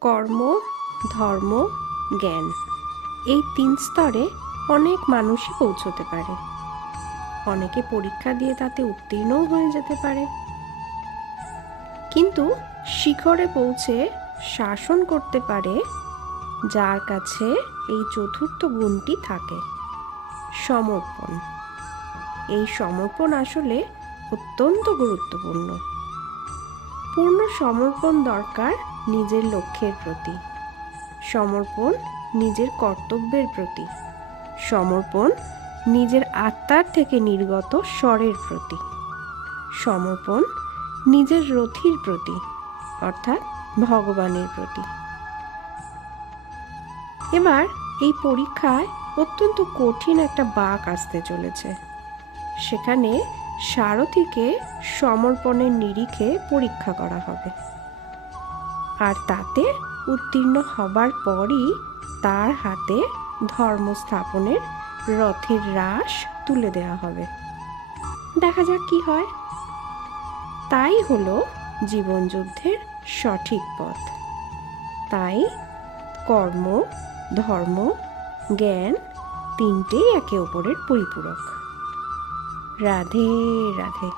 কর্ম, ধর্ম, জ্ঞান। এই তিন স্তরে অনেক মানুষই পৌঁছতে পারে। অনেকে পরীক্ষা দিয়ে তাতে উত্তীর্ণও হয়ে যেতে পারে। কিন্তু শিখরে পৌঁছে শাসন করতে পারে যার কাছে এই চতুর্থ গুণটি থাকে, সমর্পণ। এই সমর্পণ আসলে অত্যন্ত গুরুত্বপূর্ণ। পূর্ণ সমর্পণ দরকার নিজের লক্ষ্যের প্রতি। সমর্পণ নিজের কর্তব্যের প্রতি। সমর্পণ নিজের আত্মার থেকে নির্গত স্বরের প্রতি। সমর্পণ নিজের রথির প্রতি, অর্থাৎ ভগবানের প্রতি। এবার এই পরীক্ষায় অত্যন্ত কঠিন একটা বাঁক আসতে চলেছে। সেখানে সারথিকে সমর্পণের নিরিখে পরীক্ষা করা হবে। আর তাতে উত্তীর্ণ হবার পরই তার হাতে ধর্ম স্থাপনের রথের রাস তুলে দেওয়া হবে। দেখা যাক কি হয়। তাই হলো জীবনযুদ্ধের সঠিক পথ। তাই কর্ম, ধর্ম, জ্ঞান তিনটেই একে অপরের পরিপূরক। রাধে রাধে।